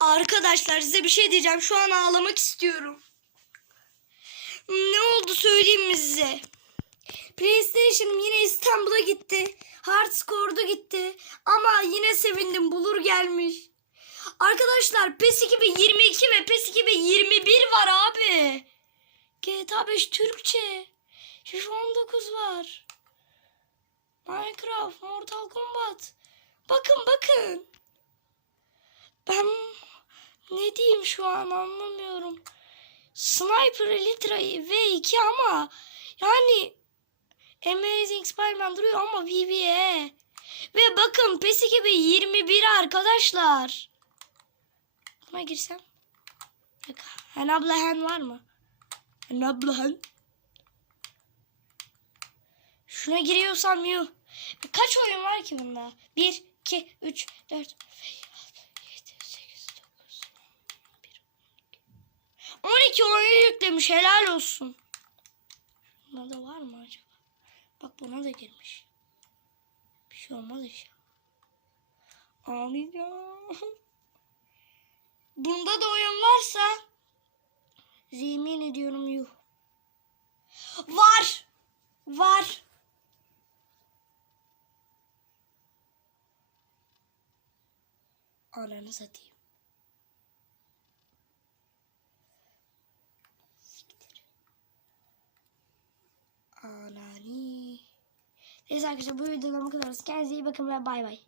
Arkadaşlar size bir şey diyeceğim. Şu an ağlamak istiyorum. Ne oldu söyleyeyim mi size? PlayStation'ım yine İstanbul'a gitti. Hardscore'da gitti. Ama yine sevindim. Bulur gelmiş. Arkadaşlar PES 2022 ve PES 2021 var abi. GTA 5 Türkçe. FIFA 19 var. Minecraft, Mortal Kombat. Bakın bakın. Ben ne diyeyim şu an anlamıyorum. Sniper Elite V2 ama yani Amazing Spider-Man duruyor ama VBA. Ve bakın PES 2021 arkadaşlar. Buna girsem. Hen abla hen var mı? Hen abla hen. Şuna giriyorsam yuh. Kaç oyun var ki bunda? 1, 2, 3, 4, 5, 6, 12 oyun yüklemiş helal olsun. Bunda da var mı acaba? Bak buna da girmiş. Bir şey olmaz inşallah. Ağlayacağım. Bunda da oyun varsa yemin ediyorum yuh. Var. Var. Ananı satayım. Anani. Neyse arkadaşlar bu videodan bu kadar. Kendinize iyi bakın ve bay bay.